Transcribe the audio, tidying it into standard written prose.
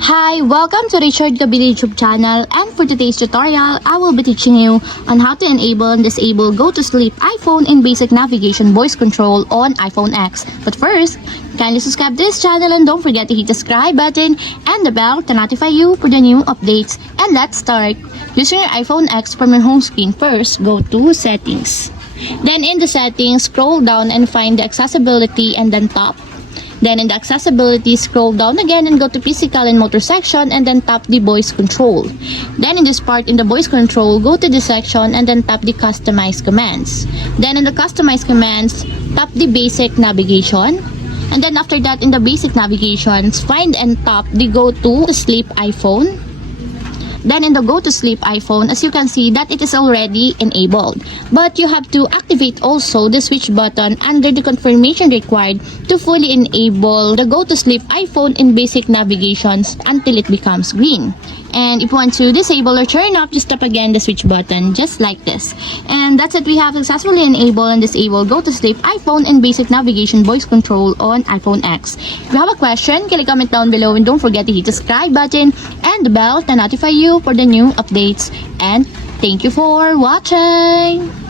Hi, welcome to Richard Gabili YouTube channel, and for today's tutorial, I will be teaching you on how to enable and disable Go to Sleep iPhone in basic navigation voice control on iPhone X. But first, kindly subscribe to this channel and don't forget to hit the subscribe button and the bell to notify you for the new updates. And let's start. Using your iPhone X from your home screen, first go to Settings. Then in the settings, scroll down and find the accessibility and then top. Then in the accessibility, scroll down again and go to physical and motor section and then tap the voice control. Then in this part in the voice control, go to the section and then tap the customize commands. Then in the customize commands, tap the basic navigation. And then after that in the basic navigations, find and tap the go to sleep iPhone. Then in the Go to Sleep iPhone, as you can see that it is already enabled. But you have to activate also the switch button under the confirmation required to fully enable the Go to Sleep iPhone in basic navigations until it becomes green. And if you want to disable or turn off, just tap again the switch button just like this. And that's it, we have successfully enabled and disabled Go to Sleep iPhone in basic navigation voice control on iPhone X. If you have a question, can you comment down below and don't forget to hit the subscribe button and the bell to notify you for the new updates. And thank you for watching!